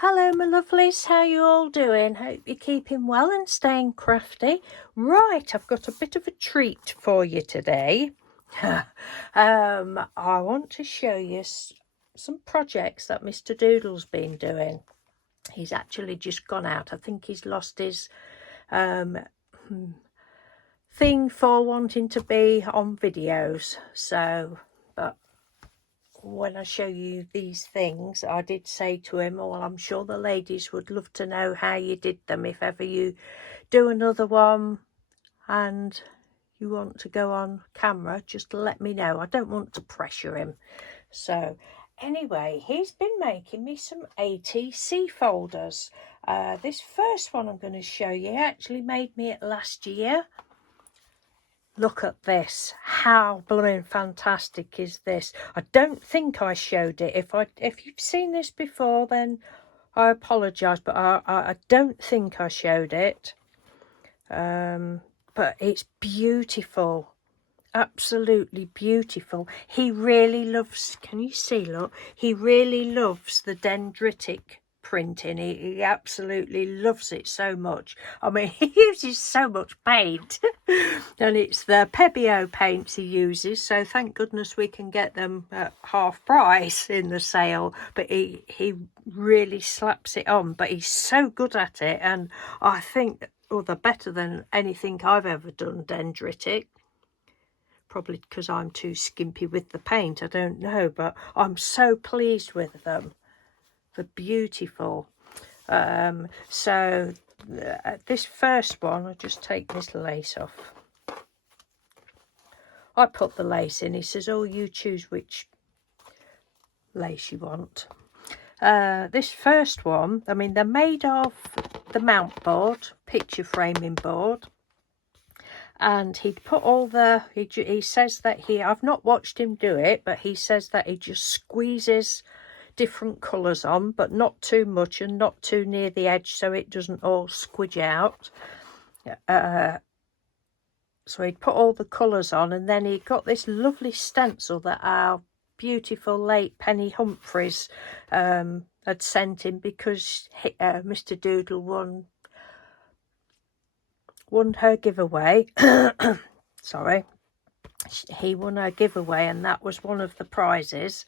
Hello my lovelies, how you all doing? Hope you're keeping well and staying crafty. Right, I've got a bit of a treat for you today. I want to show you some projects that Mr Doodle's been doing. He's actually just gone out. I think he's lost his thing for wanting to be on videos. So, but when I show you these things, I did say to him, well, I'm sure the ladies would love to know how you did them. If ever you do another one and you want to go on camera, just let me know. I don't want to pressure him. So anyway, he's been making me some ATC folders. This first one I'm going to show you actually made me it last year. Look at this. How blooming fantastic is this? I don't think I showed it. If you've seen this before, then I apologise, but I don't think I showed it. But it's beautiful. Absolutely beautiful. He really loves, can you see, look? He really loves the dendritic printing. He absolutely loves it so much. I mean, he uses so much paint. And it's the Peasy paints he uses, so thank goodness we can get them at half price in the sale. But he really slaps it on, but he's so good at it, and I think, well, they're better than anything I've ever done dendritic. Probably because I'm too skimpy with the paint, I don't know, but I'm so pleased with them. They're beautiful. So this first one, I'll just take this lace off. I put the lace in. He says, oh, you choose which lace you want. This first one, I mean, they're made of the mount board, picture framing board. And he'd put all the, he says that I've not watched him do it, but he says that he just squeezes different colours on, but not too much and not too near the edge so it doesn't all squidge out. So he'd put all the colours on, and then he got this lovely stencil that our beautiful late Penny Humphreys had sent him, because Mr Doodle won her giveaway. Sorry, he won her giveaway, and that was one of the prizes.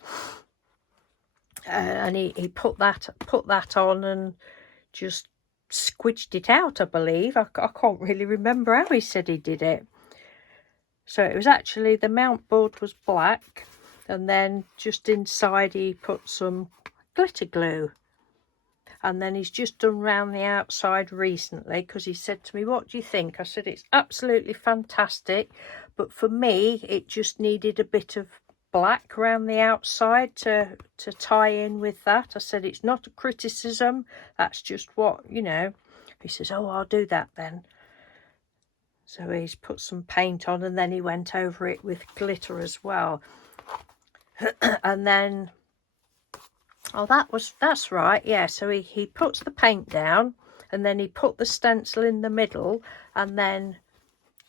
And he put that on and just squidged it out, I believe. I can't really remember how he said he did it. So it was actually, the mount board was black, and then just inside he put some glitter glue. And then he's just done round the outside recently, because he said to me, what do you think? I said, it's absolutely fantastic, but for me it just needed a bit of black around the outside to tie in with that. I said, it's not a criticism, that's just what, you know. He says, oh, I'll do that then. So he's put some paint on, and then he went over it with glitter as well. And then, oh, that's right, yeah. So he puts the paint down, and then he put the stencil in the middle, and then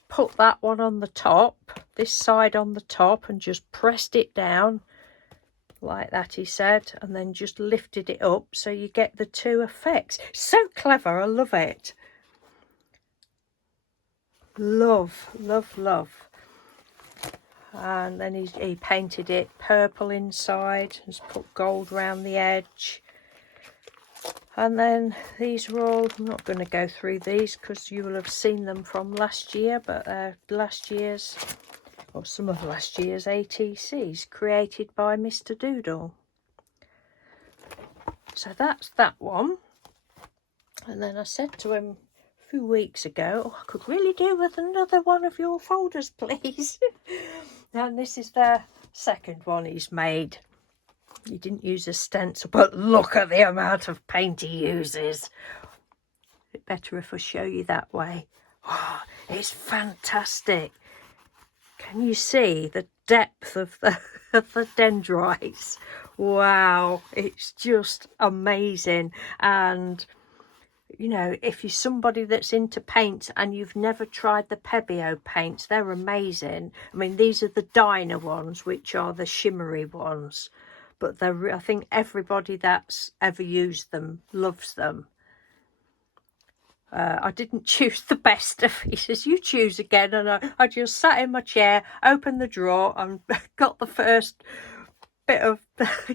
put that one on the top, this side on the top, and just pressed it down like that, he said, and then just lifted it up so you get the two effects. So clever, I love it. Love, love, love. And then he painted it purple inside, has put gold round the edge. And then these are all, I'm not going to go through these because you will have seen them from last year, but last year's, or some of last year's ATCs created by Mr Doodle. So that's that one. And then I said to him a few weeks ago, oh, I could really do with another one of your folders, please. And this is the second one he's made. He didn't use a stencil, but look at the amount of paint he uses. It's better if I show you that way. Oh, it's fantastic. Can you see the depth of the dendrites? Wow, it's just amazing. And you know, if you're somebody that's into paints and you've never tried the Peasy paints, they're amazing. I mean, these are the Diner ones, which are the shimmery ones. but I think everybody that's ever used them loves them. I didn't choose the best of. He says, you choose again, and I just sat in my chair, opened the drawer, and got the first bit of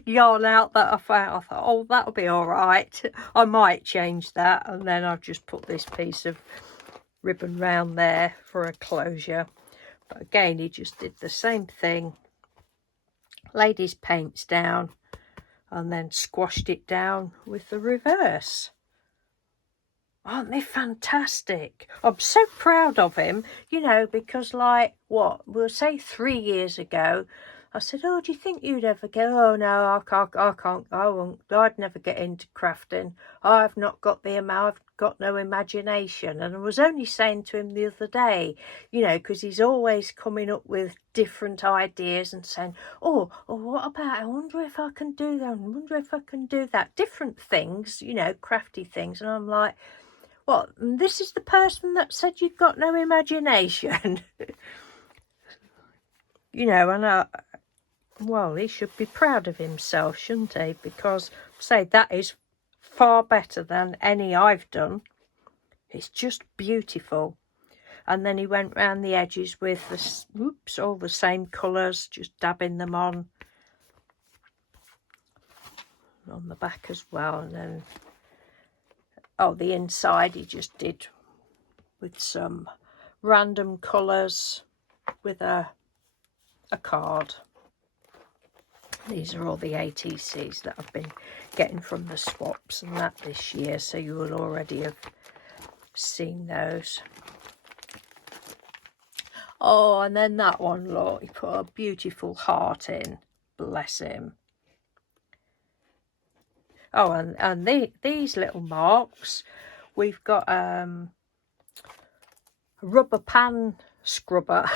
yarn out that I found. I thought, oh, that'll be all right. I might change that, and then I've just put this piece of ribbon round there for a closure. But again, he just did the same thing, laid his paints down, and then squashed it down with the reverse. Aren't they fantastic? I'm so proud of him, you know, because like, what, we'll say 3 years ago, I said, oh, do you think you'd ever go? Oh, no, I won't, I'd never get into crafting. I've not got I've got no imagination. And I was only saying to him the other day, you know, because he's always coming up with different ideas and saying, oh, what about, I wonder if I can do that, I wonder if I can do that. Different things, you know, crafty things. And I'm like, what, this is the person that said you've got no imagination? You know, and well, he should be proud of himself, shouldn't he? Because, say, that is far better than any I've done. It's just beautiful. And then he went round the edges with the, all the same colours, just dabbing them on the back as well. And then, oh, the inside he just did with some random colours with a card. These are all the ATCs that I've been getting from the swaps and that this year, so you will already have seen those. Oh, and then that one, look, he put a beautiful heart in, bless him. Oh, and these little marks, we've got a rubber pan scrubber.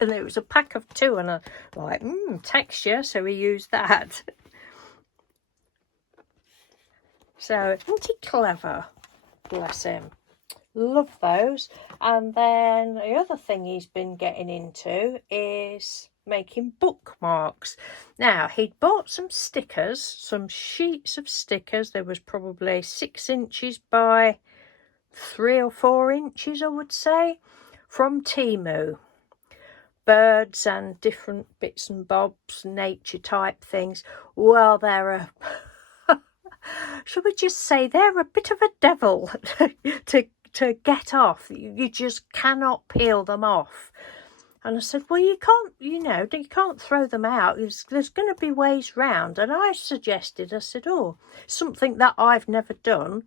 And it was a pack of 2, and I like, texture, so we used that. So, isn't he clever? Bless him. Love those. And then the other thing he's been getting into is making bookmarks. Now, he'd bought some stickers, some sheets of stickers. There was probably 6 inches by 3 or 4 inches, I would say, from Temu. Birds and different bits and bobs, nature type things. Well, they're shall we just say they're a bit of a devil to get off. You just cannot peel them off. And I said, well, you can't, you know, you can't throw them out. There's going to be ways round. And I suggested, I said, oh, something that I've never done.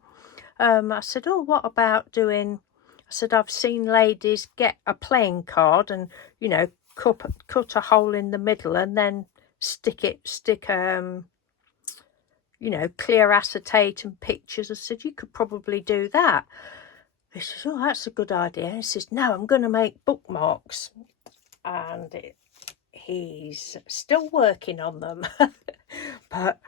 I said, oh, what about doing, I said, I've seen ladies get a playing card and, you know, cut a hole in the middle and then stick you know, clear acetate and pictures. I said, you could probably do that. He says, oh, that's a good idea. He says, no, I'm going to make bookmarks. And he's still working on them. But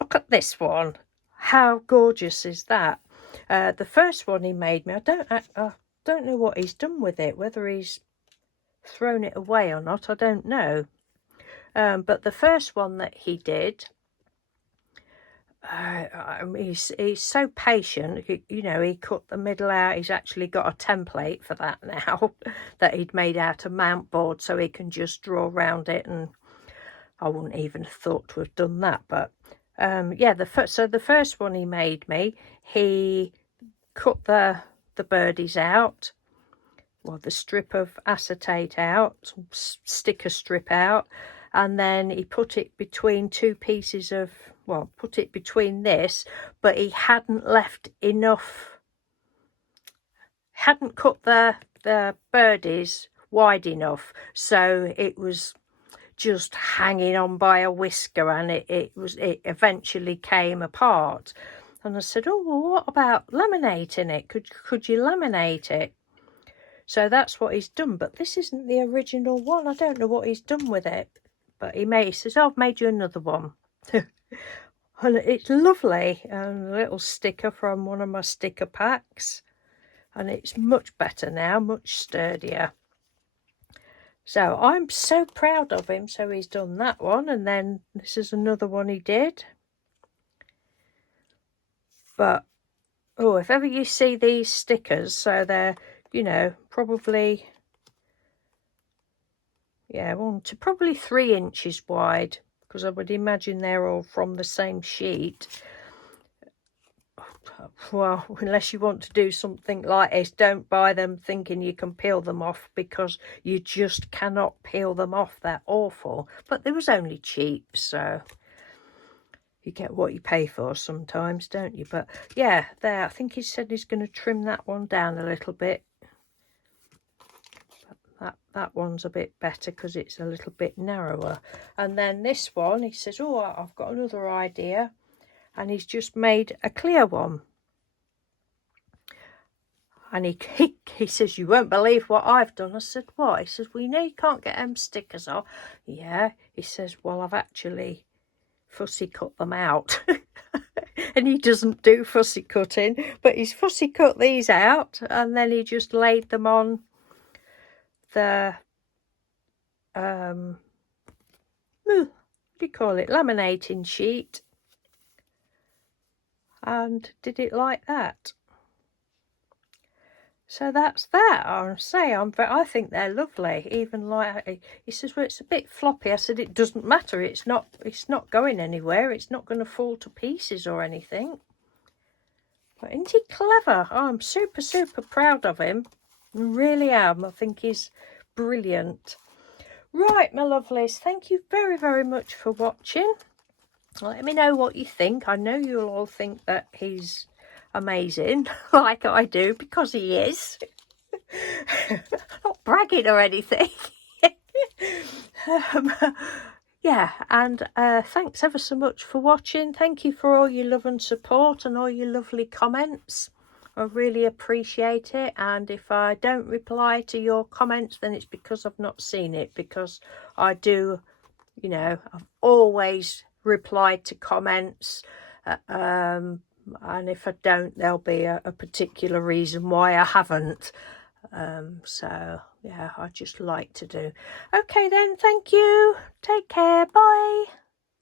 look at this one. How gorgeous is that? The first one he made me, I don't know what he's done with it, whether he's thrown it away or not, I don't know. But the first one that he did, he's so patient. You know, he cut the middle out. He's actually got a template for that now that he'd made out of mount board, so he can just draw around it. And I wouldn't even have thought to have done that, but yeah, the first one he made me, he cut the birdies out, well, the strip of acetate out, sticker strip out, and then he put it between 2 pieces of, well, put it between this, but he hadn't left enough, hadn't cut the birdies wide enough, so it was just hanging on by a whisker, and it eventually came apart. And I said, oh, well, what about laminating it? Could you laminate it? So that's what he's done, but this isn't the original one. I don't know what he's done with it, but he says, oh, I've made you another one. And it's lovely, and a little sticker from one of my sticker packs, and it's much better now, much sturdier. So I'm so proud of him. So he's done that one, and then this is another one he did. But oh, if ever you see these stickers, so they're, you know, probably, yeah, probably 3 inches wide, because I would imagine they're all from the same sheet. Well, unless you want to do something like this, don't buy them thinking you can peel them off, because you just cannot peel them off. They're awful. But they was only cheap, so you get what you pay for sometimes, don't you? But yeah, there, I think he said he's going to trim that one down a little bit. That one's a bit better because it's a little bit narrower. And then this one, he says, oh, I've got another idea. And he's just made a clear one. And he says, you won't believe what I've done. I said, what? He says, well, you know you can't get them stickers off. Yeah. He says, well, I've actually fussy cut them out. And he doesn't do fussy cutting, but he's fussy cut these out, and then he just laid them on the what do you call it, laminating sheet, and did it like that. So that's that. I think they're lovely. Even like he says, well, it's a bit floppy. I said, it doesn't matter. It's not going anywhere. It's not going to fall to pieces or anything. But isn't he clever? Oh, I'm super, super proud of him. I really am. I think he's brilliant. Right, my lovelies, thank you very, very much for watching. Let me know what you think. I know you'll all think that he's amazing, like I do, because he is. Not bragging or anything. Yeah, and thanks ever so much for watching. Thank you for all your love and support and all your lovely comments. I really appreciate it. And if I don't reply to your comments, then it's because I've not seen it, because I do, you know, I've always replied to comments, and if I don't, there'll be a particular reason why I haven't. So yeah, I just like to do. Okay then, thank you. Take care. Bye.